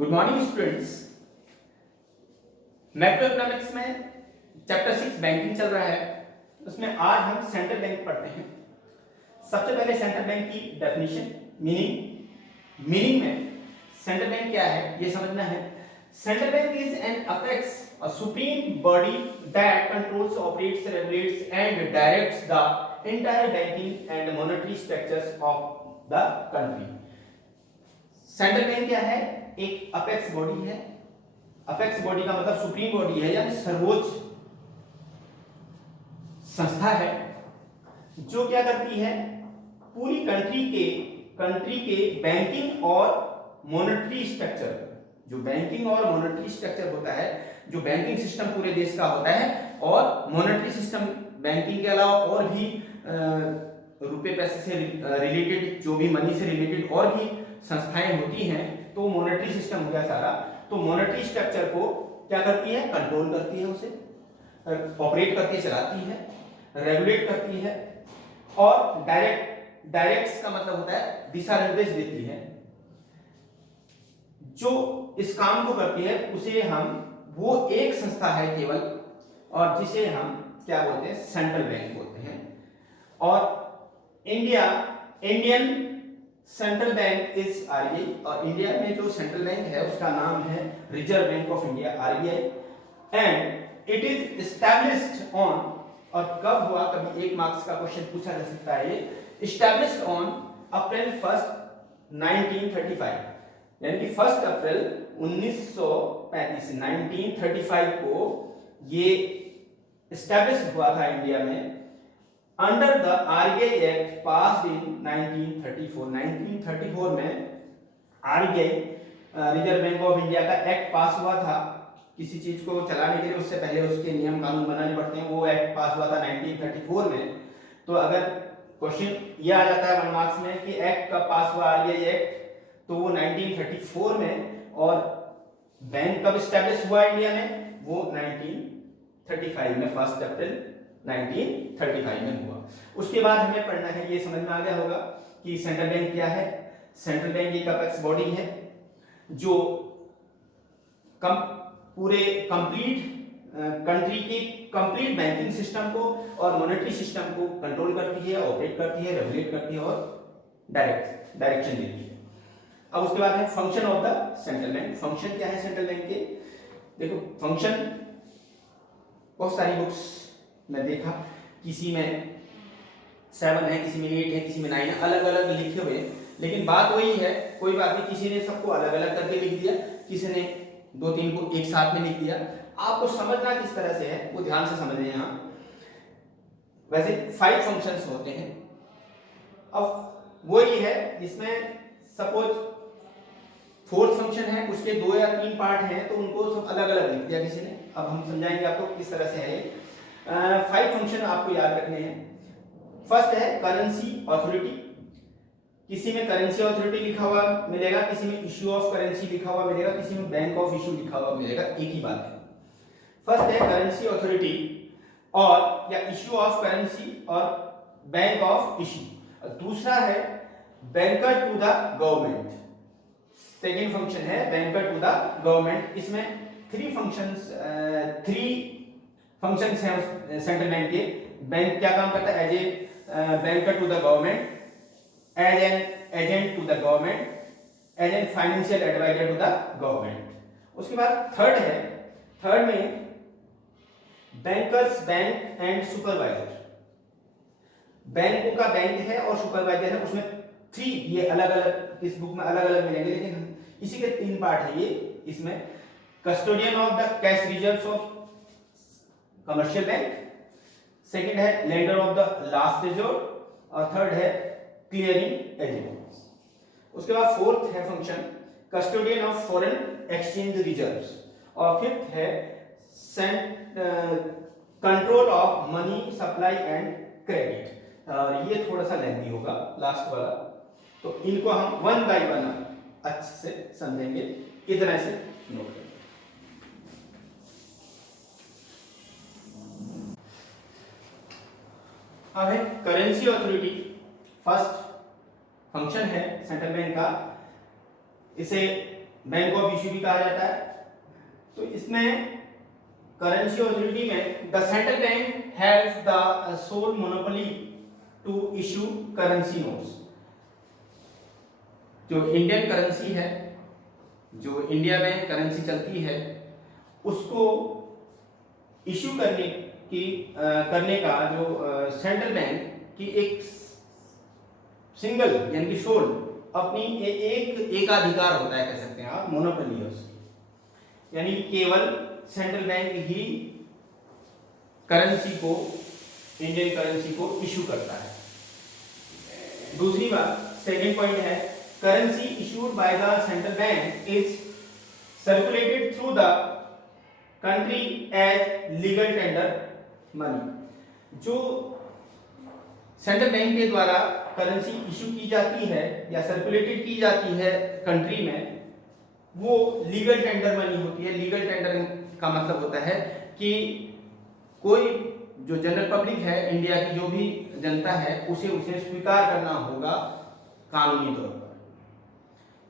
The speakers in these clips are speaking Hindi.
Good morning students. Macro economics में चैप्टर 6 बैंकिंग चल रहा है। उसमें आज हम सेंट्रल बैंक पढ़ते हैं। सबसे पहले सेंट्रल बैंक की डेफिनेशन, मीनिंग में सेंट्रल बैंक क्या है ये समझना है। Central bank is an apex, a supreme body that controls, operates, regulates and directs the entire banking and monetary structures of the country. Central bank क्या है? एक अपेक्स बॉडी है। अपेक्स बॉडी का मतलब सुप्रीम बॉडी है, यानी सर्वोच्च संस्था है जो क्या करती है, पूरी कंट्री के बैंकिंग और मॉनेटरी स्ट्रक्चर, जो बैंकिंग और मॉनेटरी स्ट्रक्चर होता है, जो बैंकिंग सिस्टम पूरे देश का होता है और मॉनेटरी सिस्टम बैंकिंग के अलावा और भी रुपए पैसे से रिलेटेड, जो भी मनी से रिलेटेड और भी संस्थाएं होती हैं, तो मॉनेटरी सिस्टम हो गया सारा। तो मॉनेटरी स्ट्रक्चर को क्या करती है? कंट्रोल करती है, उसे ऑपरेट करती है, चलाती है, रेगुलेट करती है और डायरेक्ट्स का मतलब होता है दिशा निर्देश देती है। जो इस काम को करती है उसे वो एक संस्था है केवल, और जिसे हम क्या बोलते हैं? सेंट्रल बैंक बोलते हैं। और Indian central bank is RBI, और इंडिया में जो सेंट्रल बैंक है उसका नाम है reserve bank of India, RBI. And it is established on, और कब हुआ, कभी 1 मार्क्स का क्वेश्चन पूछा जा सकता है, ये एस्टैब्लिश्ड ऑन अप्रैल 1 1935, यानी कि 1 अप्रैल 1935 1935 को ये एस्टैब्लिश हुआ था इंडिया में, under the RBI act passed in 1934। 1934 में RBI, reserve bank of India का एक्ट पास हुआ था। किसी चीज को चलाने के लिए उससे पहले उसके नियम कानून बनाने पड़ते हैं, वो एक्ट पास हुआ था 1934 में। तो अगर क्वेश्चन ये आ जाता है 1 मार्क्स में कि एक्ट कब पास हुआ, आरबीआई एक्ट, तो वो 1934 में, और बैंक कब स्टैब्लिश हुआ इंडिया में, वो 1935 में, 1 अप्रैल 1935 में हुआ। उसके बाद हमें पढ़ना है, ये समझ में आ गया होगा कि सेंट्रल बैंक क्या है। सेंट्रल बैंक एक अपेक्स बॉडी है जो पूरे कंट्री की कंप्लीट बैंकिंग सिस्टम को और मॉनेटरी सिस्टम को कंट्रोल करती है, ऑपरेट करती है, रेगुलेट करती है और डायरेक्शन देती है। अब उसके बाद है function of the central bank. Function क्या है सेंट्रल बैंक के? देखो, फंक्शन बहुत सारी बुक्स में देखा, किसी में 7 है, किसी में 8 है, किसी में 9 है, अलग अलग लिखे हुए, लेकिन बात वही है, कोई बात नहीं, किसी ने सबको अलग अलग करके लिख दिया, किसी ने 2-3 को एक साथ में लिख दिया। आपको समझना किस तरह से है वो ध्यान से समझें। यहाँ वैसे 5 फंक्शंस होते हैं। अब वही है, इसमें सपोज 4th फंक्शन है, उसके 2 या 3 पार्ट हैं, तो उनको सब अलग अलग लिख दिया किसी ने। अब हम समझाएंगे आपको किस तरह से है ये। 5 फंक्शन आपको याद रखने हैं। फर्स्ट है करेंसी अथॉरिटी। किसी में करेंसी अथॉरिटी लिखा हुआ मिलेगा, किसी में इश्यू ऑफ करेंसी लिखा हुआ मिलेगा, किसी में बैंक ऑफ इश्यू लिखा हुआ मिलेगा, एक ही बात है। फर्स्ट है करेंसी अथॉरिटी और या इश्यू ऑफ करेंसी और बैंक ऑफ इश्यू। दूसरा है banker to the government. Second function है बैंकर टू द गवर्नमेंट। इसमें 3 फंक्शंस हैं सेंट्रल बैंक के। बैंक क्या काम करता है? As a banker to the government, as an agent to the government, as an financial adviser to the government. उसके बाद थर्ड में बैंकर्स बैंक एंड सुपरवाइजर। बैंकों का बैंक है और सुपरवाइजर है, उसमें 3 ये अलग अलग इस बुक में अलग अलग मिलेंगे, लेकिन इसी के 3 पार्ट है ये। इसमें custodian of the cash reserves of commercial bank, second है lender of the last resort, और थर्ड है क्लियरिंग एजेंट। उसके बाद 4th है function custodian of foreign exchange reserves, और 5th है control of money supply and credit. ये थोड़ा सा लेंथी होगा लास्ट वाला, तो इनको हम 1 बाय 1 अच्छे से समझेंगे, इतना से नोट करें। अब है करेंसी अथॉरिटी। फर्स्ट फंक्शन है सेंट्रल बैंक का, इसे बैंक ऑफ इश्यू भी कहा जाता है। तो इसमें करेंसी ऑथोरिटी में the central bank has the sole monopoly to issue currency notes. जो इंडियन करेंसी है, जो इंडिया में करेंसी चलती है, उसको इशू करने का जो सेंट्रल बैंक की एक सिंगल यानी कि सोल अपनी एकाधिकार होता है, कह सकते हैं आप, मोनोपोली है उसकी, यानी केवल सेंट्रल बैंक ही करेंसी को, इंडियन करेंसी को इशू करता है। दूसरी बात, सेकंड पॉइंट है, currency issued by the central bank is circulated through the country as legal tender money. जो सेंट्रल बैंक के द्वारा करेंसी इशू की जाती है या सर्कुलेटेड की जाती है कंट्री में, वो लीगल टेंडर मनी होती है। लीगल टेंडर का मतलब होता है कि कोई जो जनरल पब्लिक है, इंडिया की जो भी जनता है, उसे स्वीकार करना होगा कानूनी तौर पर,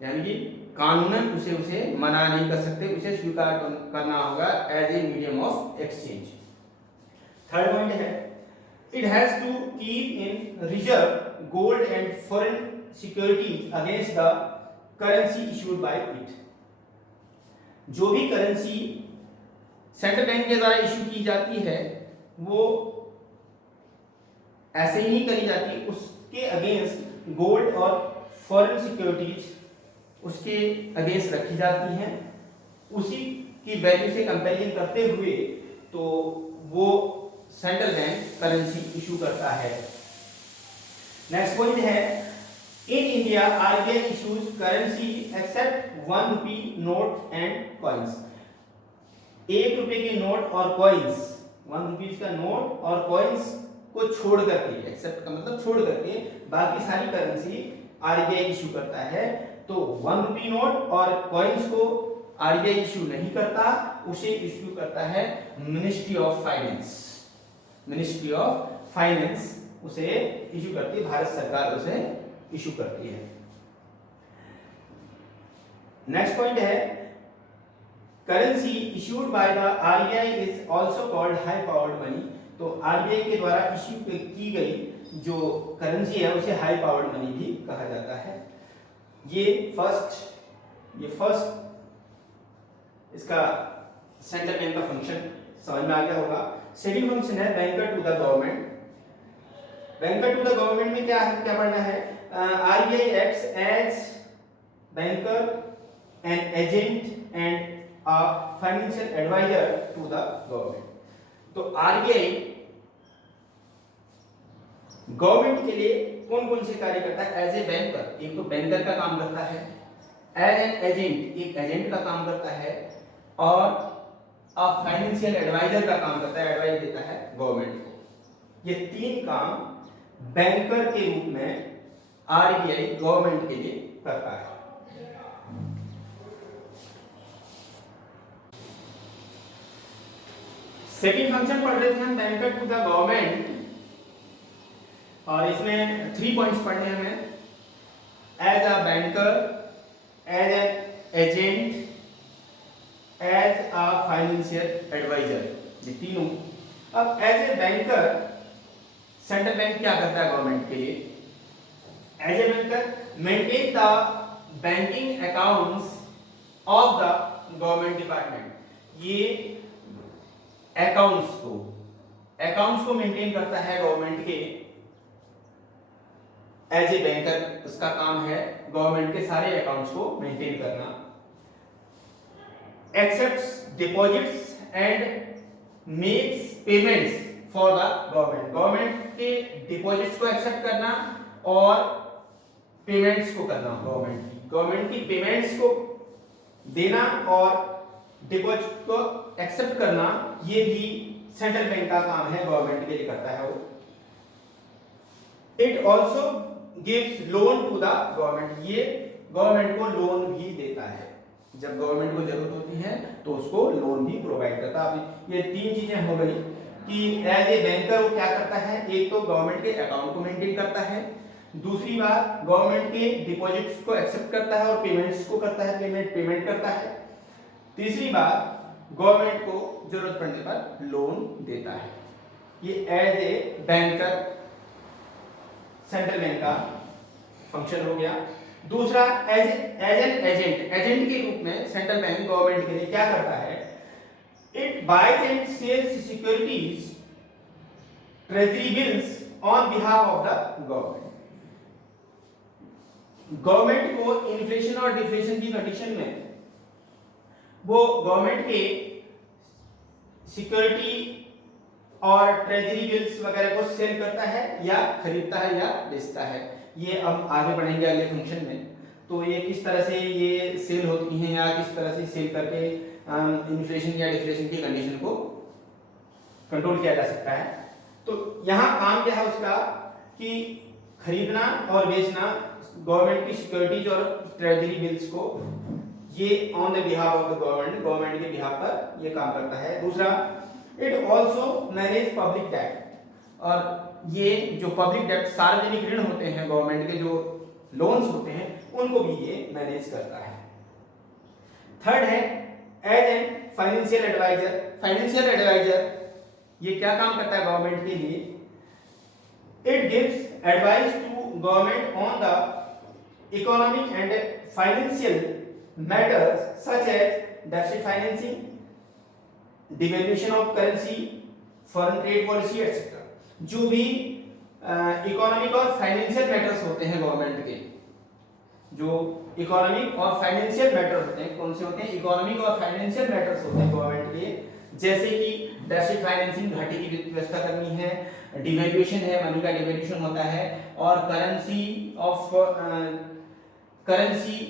यानी कि कानूनन उसे मना नहीं कर सकते, उसे स्वीकार करना होगा as a medium of exchange. Third point है, it has to keep in reserve gold and foreign securities against the currency issued by it. जो भी करेंसी सेंट्रल बैंक के द्वारा इशू की जाती है, वो ऐसे ही नहीं करी जाती, उसके अगेंस्ट गोल्ड और फॉरेन सिक्योरिटीज उसके अगेंस्ट रखी जाती हैं, उसी की वैल्यू से कंपेरिजन करते हुए तो वो सेंट्रल बैंक करेंसी इशू करता है। नेक्स्ट पॉइंट है, in India RBI issues currency except 1 rupee note and coins. 1 रुपए के नोट और कॉइन्स, 1 रुपीज का नोट और कॉइन्स को छोड़ करके, एक्सेप्ट का मतलब छोड़ करके, बाकी सारी करेंसी आरबीआई इशू करता है। तो 1 रुपी नोट और कॉइन्स को आरबीआई इशू नहीं करता, उसे इशू करता है ministry of finance. Ministry of finance उसे इशू करती है, भारत सरकार उसे इशू करती है। नेक्स्ट पॉइंट है, currency issued by the RBI is also called high powered money. तो आरबीआई के द्वारा इशू की गई जो करेंसी है उसे हाई पावर्ड मनी भी कहा जाता है। ये फर्स्ट इसका सेंट्रल बैंक का फंक्शन समझ में आ गया होगा। सेकंड फंक्शन है banker to the government. Banker to the government में क्या पढ़ना है, RBI acts as banker an agent and a financial adviser to the government. तो आरबीआई गवर्नमेंट के लिए कौन कौन से कार्य करता है? एज ए बैंकर, एक तो बैंकर का काम करता है, एज एन एजेंट, एक एजेंट का काम करता है, और अ फाइनेंशियल एडवाइजर का काम करता है, एडवाइस देता है गवर्नमेंट को। ये तीन काम बैंकर के रूप में आरबीआई गवर्नमेंट के लिए करता है। सेकंड फंक्शन पढ़ रहे थे हम बैंकर टू द गवर्नमेंट, और इसमें 3 पॉइंट्स पढ़ने हमें, as a banker, as an agent, as a financial adviser, ये तीनों। अब as a banker central bank क्या करता है गवर्नमेंट के लिए? As a banker maintain the banking accounts of the government department. ये अकाउंट्स को मेंटेन करता है गवर्नमेंट के। एज ए बैंकर उसका काम है गवर्नमेंट के सारे अकाउंट्स को मेंटेन करना। Accepts deposits and makes payments for the government. Government के डिपॉजिट्स को एक्सेप्ट करना और पेमेंट्स को करना, गवर्नमेंट की पेमेंट्स को देना और डिपॉजिट को एक्सेप्ट करना, ये भी सेंट्रल बैंक का काम है, गवर्नमेंट के लिए करता है वो। It also gives loan to the government, ये गवर्नमेंट को लोन भी देता है, जब गवर्नमेंट को जरूरत होती है तो उसको लोन भी प्रोवाइड करता है। अब ये तीन चीजें हो गई कि एज ए बैंकर वो क्या करता है, एक तो गवर्नमेंट के अकाउंट को मेंटेन करता है, दूसरी बात, गवर्नमेंट के डिपॉजिट्स को एक्सेप्ट करता है और पेमेंट्स को करता है, पेमेंट करता है। तीसरी बात, गवर्नमेंट को जरूरत पड़ने पर लोन देता है। ये as a banker central bank का फंक्शन हो गया। दूसरा, एज एन एजेंट के रूप में सेंट्रल बैंक गवर्नमेंट के लिए क्या करता है, it buys and sells securities, treasury bills on behalf of the government. Government को इन्फ्लेशन और डिफ्लेशन की कंडीशन में वो गवर्नमेंट के सिक्योरिटी और ट्रेजरी बिल्स वगैरह को सेल करता है या खरीदता है या बेचता है। ये अब आगे बढ़ेंगे अगले फंक्शन में। तो ये किस तरह से ये सेल होती हैं या किस तरह से सेल करके इन्फ्लेशन या डिफ्लेशन की कंडीशन को कंट्रोल किया जा सकता है। तो यहाँ काम क्या है उसका कि खरीदना और बेचना गवर्नमेंट की सिक्योरिटीज और ट्रेजरी बिल्स को, ये on the behalf of the government के बिहाफ पर ये काम करता है। दूसरा, it also manage public debt, और ये जो पब्लिक डेट सार्वजनिक ऋण होते हैं गवर्नमेंट के, जो लोन्स होते हैं, उनको भी ये मैनेज करता है। थर्ड है as an financial adviser. Financial adviser ये क्या काम करता है गवर्नमेंट के लिए, it gives advice to government on the economic and financial matters such as deficit financing, devaluation of currency, foreign trade policy etc. जो भी इकोनॉमिक और फाइनेंशियल मैटर्स होते हैं गवर्नमेंट के, जो इकोनॉमिक और फाइनेंशियल मैटर होते हैं, कौन से होते हैं, इकोनॉमिक और फाइनेंशियल मैटर्स होते हैं गवर्नमेंट के, जैसे कि डेफिसिट फाइनेंसिंग, घाटे की व्यवस्था करनी है, डिवैल्यूएशन है, मनी का डिवैल्यूएशन होता है, और करेंसी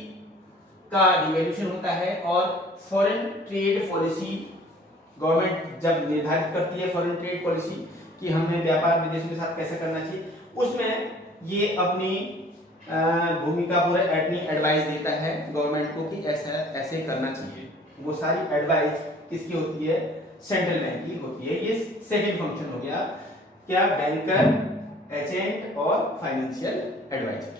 का डिवैल्यूएशन होता है, और फॉरेन ट्रेड पॉलिसी गवर्नमेंट जब निर्धारित करती है फॉरेन ट्रेड पॉलिसी कि हमें व्यापार विदेशों के साथ कैसे करना चाहिए, उसमें ये अपनी भूमिका पूरा एडवाइस देता है गवर्नमेंट को कि ऐसा ऐसे करना चाहिए। वो सारी एडवाइस किसकी होती है, सेंट्रल बैंक की होती है। ये सेकंड फंक्शन हो गया क्या, बैंकर, एजेंट और फाइनेंशियल एडवाइजर।